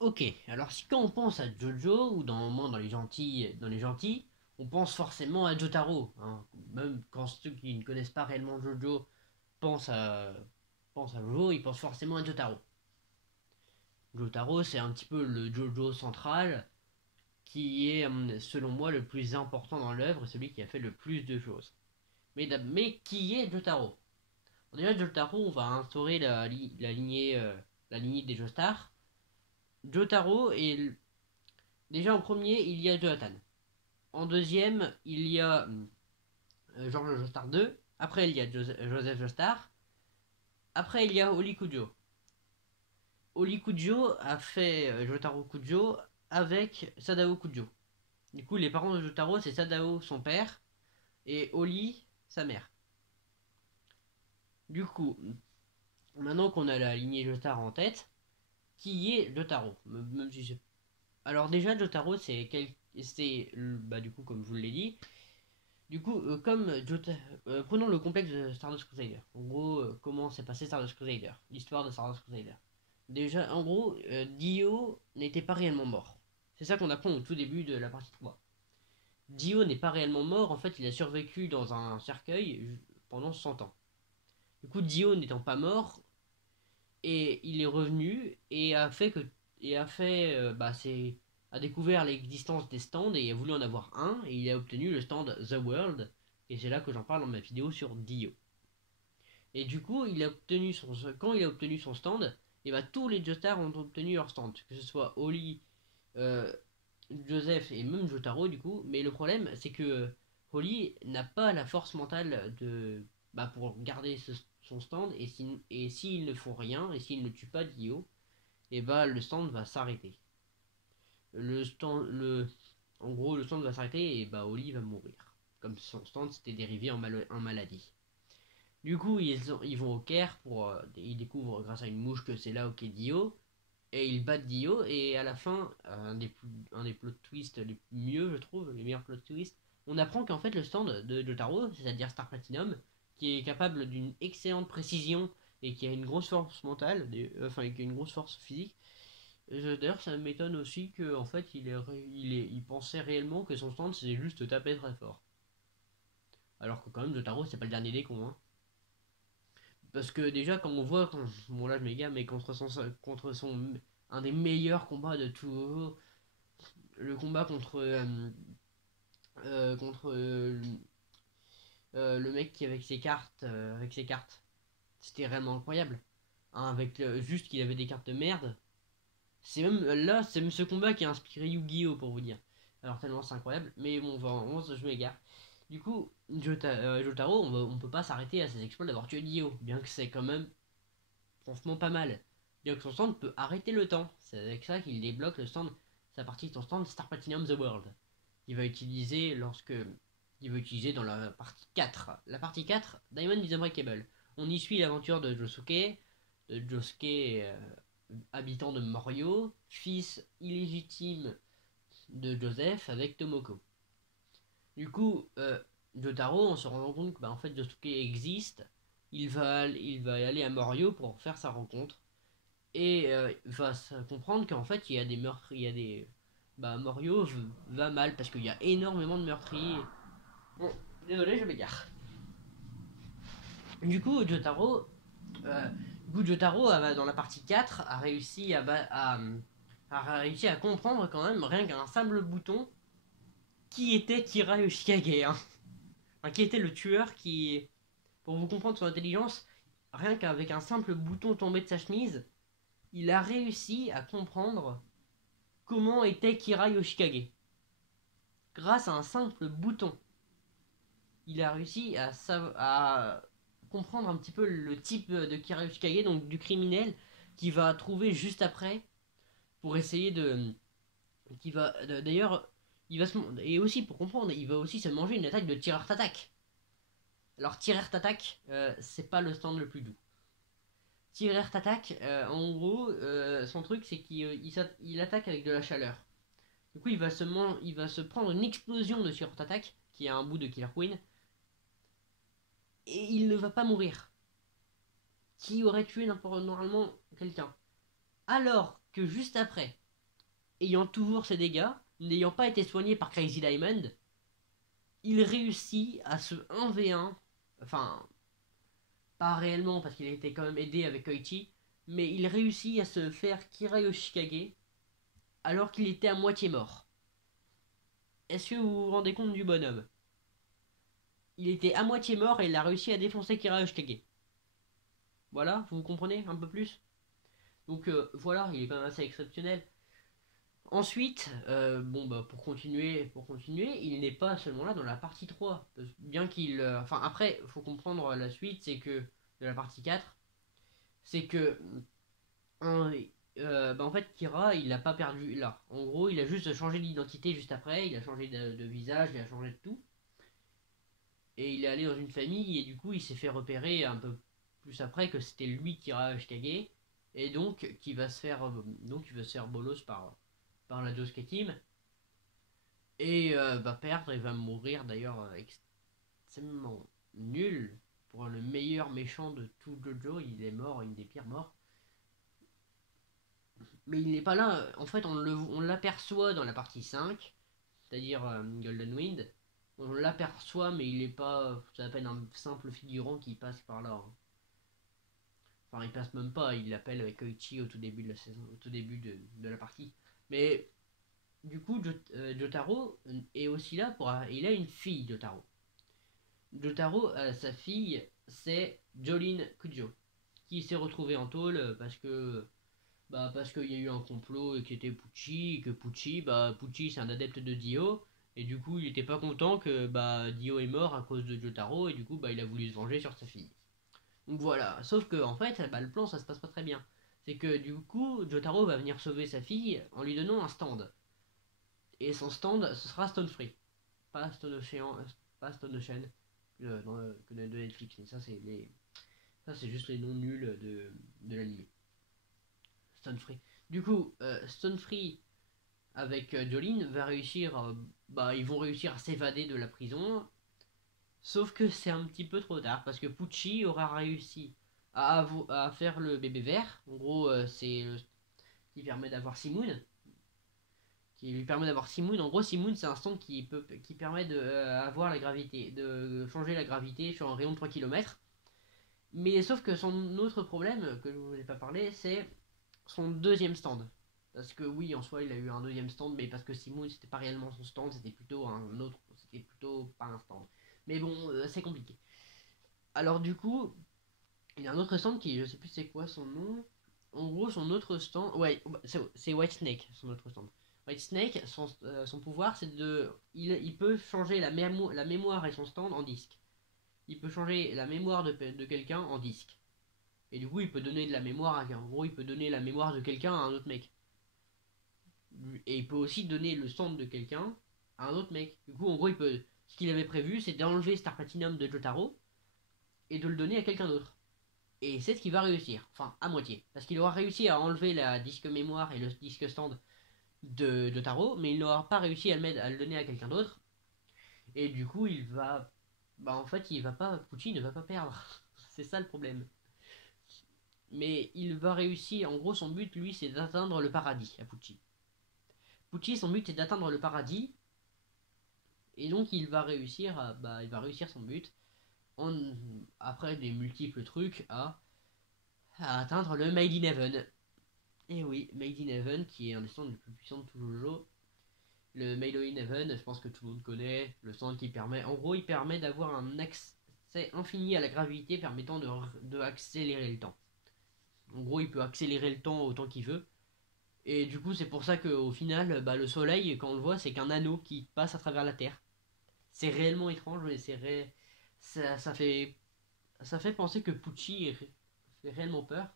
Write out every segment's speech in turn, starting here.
Ok, alors si quand on pense à Jojo, ou au moins dans les gentils, on pense forcément à Jotaro, hein. Même quand ceux qui ne connaissent pas réellement Jojo pensent à, pensent à Jojo, ils pensent forcément à Jotaro. Jotaro, c'est un petit peu le Jojo central, qui est, selon moi, le plus important dans l'œuvre, celui qui a fait le plus de choses. Mais qui est Jotaro? Déjà, Jotaro, on va instaurer la lignée des Joestar. Jotaro est... Déjà, en premier, il y a Jonathan. En deuxième, il y a Georges Joestar 2. Après, il y a Joseph Joestar. Après, il y a Oli Kujo. Oli Kujo a fait Jotaro Kujo avec Sadao Kujo. Du coup, les parents de Jotaro, c'est Sadao, son père, et Oli, sa mère. Du coup, maintenant qu'on a la lignée Jotaro en tête, qui est Jotaro? Même si Alors déjà, Jotaro, bah, du coup, comme je vous l'ai dit, du coup, prenons le complexe de Stardust Crusader. En gros, comment s'est passé Stardust Crusader, l'histoire de Stardust Crusader. Déjà, en gros, Dio n'était pas réellement mort. C'est ça qu'on apprend au tout début de la partie 3. Dio n'est pas réellement mort, en fait, il a survécu dans un cercueil pendant 100 ans. Du coup, Dio n'étant pas mort, et il est revenu et a fait bah, a découvert l'existence des stands et a voulu en avoir un et il a obtenu le stand The World et c'est là que j'en parle dans ma vidéo sur Dio. Et du coup, quand il a obtenu son stand, et bah tous les Joestars ont obtenu leur stand, que ce soit Oli, euh, Joseph et même Jotaro du coup, mais le problème c'est que Oli n'a pas la force mentale pour garder son stand et s'ils ne font rien et s'ils ne tuent pas Dio, et bah le stand va s'arrêter. Le stand, le, En gros, le stand va s'arrêter et bah Oli va mourir. Comme son stand s'était dérivé en maladie. Du coup, ils vont au Caire ils découvrent grâce à une mouche que c'est là qu'est Dio. Et ils battent Dio. Et à la fin, un des plot twists les mieux, je trouve, les meilleurs plot twists, on apprend qu'en fait le stand de Jotaro, c'est-à-dire Star Platinum, qui est capable d'une excellente précision et qui a une grosse force mentale, enfin qui a une grosse force physique, d'ailleurs, ça m'étonne aussi que en fait, il pensait réellement que son stand c'est juste taper très fort. Alors que quand même, Jotaro, c'est pas le dernier des cons, hein. Parce que déjà, quand on voit, bon là je m'égare, mais contre son un des meilleurs combats de tout, le combat contre le mec qui avec ses cartes, c'était réellement incroyable. Hein, juste qu'il avait des cartes de merde. C'est même ce combat qui a inspiré Yu-Gi-Oh pour vous dire. Alors tellement c'est incroyable, mais bon, je m'égare. Du coup, Jotaro, on peut pas s'arrêter à ses exploits d'avoir tué Dio, bien que c'est quand même franchement pas mal. Bien que son stand peut arrêter le temps. C'est avec ça qu'il débloque sa partie de son stand Star Platinum The World. Il va utiliser dans la partie 4. La partie 4, Diamond is Unbreakable. On y suit l'aventure de Josuke, habitant de Morio, fils illégitime de Joseph avec Tomoko. Du coup, Jotaro, en se rendant compte que bah, en fait Josuke existe, il va aller à Morio pour faire sa rencontre et va comprendre qu'en fait il y a des meurtres, il y a des Morio va mal parce qu'il y a énormément de meurtriers. Bon, désolé, je m'égare. Du coup, euh, dans la partie 4, a réussi à comprendre quand même, rien qu'un simple bouton, qui était Kira Yoshikage. Hein. Enfin, qui était le tueur qui. Pour vous comprendre son intelligence, rien qu'avec un simple bouton tombé de sa chemise, il a réussi à comprendre comment était Kira Yoshikage. Grâce à un simple bouton, il a réussi à comprendre un petit peu le type de Kira Yoshikage, donc du criminel, qui va trouver juste après pour essayer de. D'ailleurs, et aussi pour comprendre, il va aussi se manger une attaque de tireur tatak. Alors, tireur tatak, c'est pas le stand le plus doux. Tireur tatak, en gros, son truc c'est qu'il attaque avec de la chaleur. Du coup, il va se prendre une explosion de tireur tatak, qui a un bout de Killer Queen, et il ne va pas mourir. Qui aurait tué normalement quelqu'un. Alors que juste après, ayant toujours ses dégâts, n'ayant pas été soigné par Crazy Diamond, il réussit à se 1v1, enfin, pas réellement parce qu'il a été quand même aidé avec Koichi, mais il réussit à se faire Kira Yoshikage alors qu'il était à moitié mort. Est-ce que vous vous rendez compte du bonhomme? Il était à moitié mort et il a réussi à défoncer Kira Yoshikage. Voilà, vous comprenez un peu plus? Donc voilà, il est quand même assez exceptionnel. Ensuite, bon bah pour continuer, il n'est pas seulement là dans la partie 3. Bien qu'il. Enfin après, faut comprendre la suite, c'est que de la partie 4, c'est que un, bah, en fait Kira il a pas perdu là. En gros, il a juste changé d'identité juste après, il a changé de visage, il a changé de tout. Et il est allé dans une famille et du coup il s'est fait repérer un peu plus après que c'était lui Kira Ashikage. Et donc qui va se faire donc il va se faire bolos par la Josuke Team. Et va perdre et va mourir d'ailleurs extrêmement nul pour le meilleur méchant de tout Jojo. Il est mort, une des pires morts. Mais il n'est pas là. En fait, on l'aperçoit dans la partie 5, c'est-à-dire Golden Wind. On l'aperçoit, mais il n'est pas. C'est à peine un simple figurant qui passe par là. Hein. Enfin, il passe même pas. Il l'appelle avec Koichi au tout début de la saison, au tout début de la partie. Mais du coup, Jotaro est aussi là pour. Il a une fille, Jotaro. Jotaro, sa fille, c'est Jolene Kujo, qui s'est retrouvée en tôle parce qu'il y a eu un complot et que c'était Pucci, et que Pucci c'est un adepte de Dio, et du coup il était pas content que Dio est mort à cause de Jotaro, et du coup il a voulu se venger sur sa fille. Donc voilà, sauf que en fait le plan ça se passe pas très bien. C'est que du coup Jotaro va venir sauver sa fille en lui donnant un stand. Et son stand ce sera Stone Free, pas Stone Ocean, pas Stone Ocean de Netflix. Mais ça c'est juste les noms nuls de l'anime. Stone Free. Du coup, Stone Free avec Jolene va réussir, ils vont réussir à s'évader de la prison. Sauf que c'est un petit peu trop tard parce que Pucci aura réussi à faire le bébé vert. En gros, c'est qui permet d'avoir Simoon. Qui lui permet d'avoir Simoon. En gros, Simoon, c'est un stand qui permet d'avoir la gravité, de changer la gravité sur un rayon de 3 km. Mais sauf que son autre problème, que je ne vous ai pas parlé, c'est son deuxième stand. Parce que oui, en soi, il a eu un deuxième stand, mais parce que Simoon, c'était pas réellement son stand, c'était plutôt un autre, c'était plutôt pas un stand. Mais bon, c'est compliqué. Alors du coup, il y a un autre stand qui, je sais plus c'est quoi son nom. En gros, son autre stand, ouais, c'est White Snake, son autre stand. White Snake, son pouvoir, c'est il peut changer la mémoire et son stand en disque. Il peut changer la mémoire de quelqu'un en disque. Et du coup, il peut donner de la mémoire en gros, il peut donner la mémoire de quelqu'un à un autre mec. Et il peut aussi donner le stand de quelqu'un à un autre mec. Du coup, en gros, ce qu'il avait prévu, c'est d'enlever Star Platinum de Jotaro et de le donner à quelqu'un d'autre. Et c'est ce qu'il va réussir. Enfin, à moitié. Parce qu'il aura réussi à enlever la disque mémoire et le disque stand de Jotaro, mais il n'aura pas réussi à le donner à quelqu'un d'autre. Et du coup, il va. En fait, il va pas. Pucci ne va pas perdre. C'est ça le problème. Mais il va réussir. En gros, son but, lui, c'est d'atteindre le paradis à Pucci. Pucci, son but, c'est d'atteindre le paradis. Et donc, il va réussir son but en, après des multiples trucs à atteindre le Made in Heaven. Et oui, Made in Heaven, qui est un des stands les plus puissants de tout Jojo. Le Made in Heaven, je pense que tout le monde connaît. Le stand qui permet, en gros, il permet d'avoir un accès infini à la gravité permettant de accélérer le temps. En gros, il peut accélérer le temps autant qu'il veut. Et du coup, c'est pour ça qu'au final, le soleil, quand on le voit, c'est qu'un anneau qui passe à travers la Terre. C'est réellement étrange, mais ça fait penser que Pucci fait réellement peur.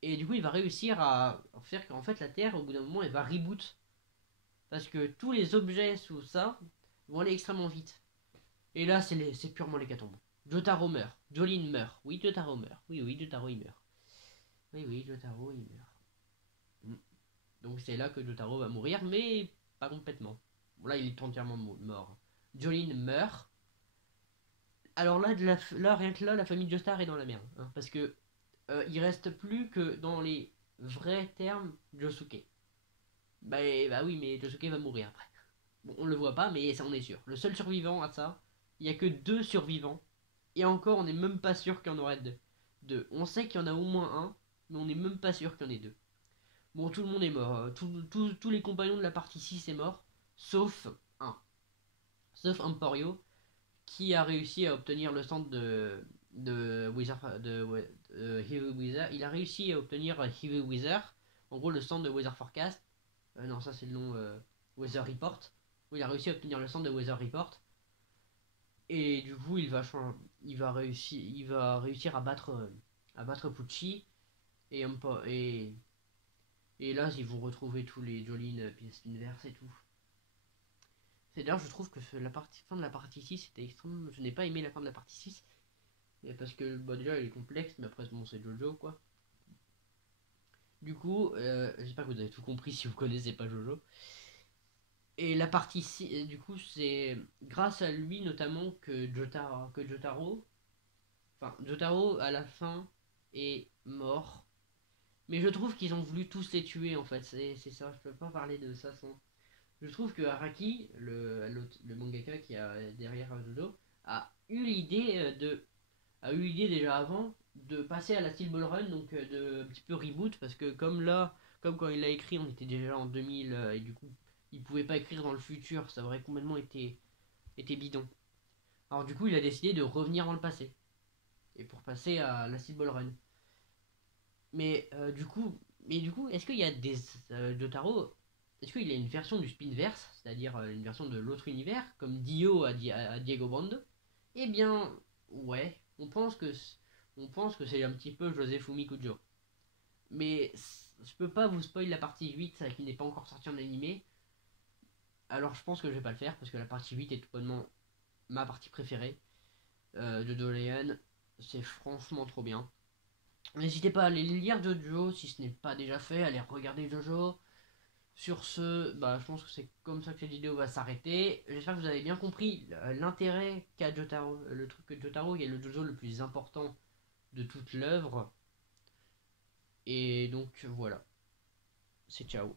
Et du coup, il va réussir à faire qu'en fait, la Terre, au bout d'un moment, elle va reboot. Parce que tous les objets sous ça vont aller extrêmement vite. Et là, c'est purement l'hécatombe. Jotaro meurt. Jolene meurt. Oui, Jotaro meurt. Oui, Jotaro, il meurt. Oui, Jotaro, il meurt. Donc c'est là que Jotaro va mourir, mais pas complètement. Là, il est entièrement mort. Jolene meurt. Alors là, rien que là, la famille Joestar est dans la merde. Hein, parce que il reste plus que dans les vrais termes Josuke. Bah oui, mais Josuke va mourir après. Bon, on le voit pas, mais ça on est sûr. Le seul survivant à ça, il y a que deux survivants. Et encore, on n'est même pas sûr qu'il y en aurait deux. On sait qu'il y en a au moins un, mais on n'est même pas sûr qu'il y en ait deux. Bon, tout le monde est mort. Tous les compagnons de la partie 6 est mort, sauf un. Sauf Emporio, qui a réussi à obtenir le centre de Wizard de Heavy Wizard. Il a réussi à obtenir Heavy Wizard, en gros le centre de Weather Forecast. Non, ça c'est le nom Weather Report. Oui, il a réussi à obtenir le centre de Weather Report. Et du coup, il va réussir à battre Pucci et, et là, ils vont retrouver tous les Jolene, Spinverse et tout. C'est d'ailleurs, je trouve que fin de la partie 6 était extrêmement. Je n'ai pas aimé la fin de la partie 6. Parce que bah, déjà, elle est complexe, mais après, bon, c'est Jojo quoi. Du coup, j'espère que vous avez tout compris si vous connaissez pas Jojo. Et la partie 6, du coup, c'est grâce à lui notamment que Jotaro. Enfin, Jotaro à la fin est mort. Mais je trouve qu'ils ont voulu tous les tuer en fait. C'est ça, je peux pas parler de ça sans. Je trouve que Araki, le mangaka qui a derrière Jojo, a eu l'idée a eu l'idée déjà avant de passer à la Steel Ball Run, donc de un petit peu reboot, parce que comme là, comme quand il l'a écrit, on était déjà en 2000, et du coup, il pouvait pas écrire dans le futur, ça aurait complètement été bidon. Alors du coup, il a décidé de revenir dans le passé, et pour passer à la Steel Ball Run. Mais du coup, est-ce qu'il y a des Jotaro, est-ce qu'il y a une version du Spinverse, c'est-à-dire une version de l'autre univers, comme Dio à Diego Bando? Eh bien, ouais, on pense que c'est un petit peu Josefumi Kujo. Mais je peux pas vous spoil la partie 8 ça, qui n'est pas encore sortie en animé. Alors je pense que je vais pas le faire parce que la partie 8 est tout bonnement ma partie préférée de Dolean. C'est franchement trop bien. N'hésitez pas à aller lire Jojo si ce n'est pas déjà fait, allez regarder Jojo. Sur ce, bah, je pense que c'est comme ça que cette vidéo va s'arrêter. J'espère que vous avez bien compris l'intérêt qu'a Jotaro, le truc que Jotaro est le Jojo le plus important de toute l'œuvre. Et donc voilà, c'est ciao.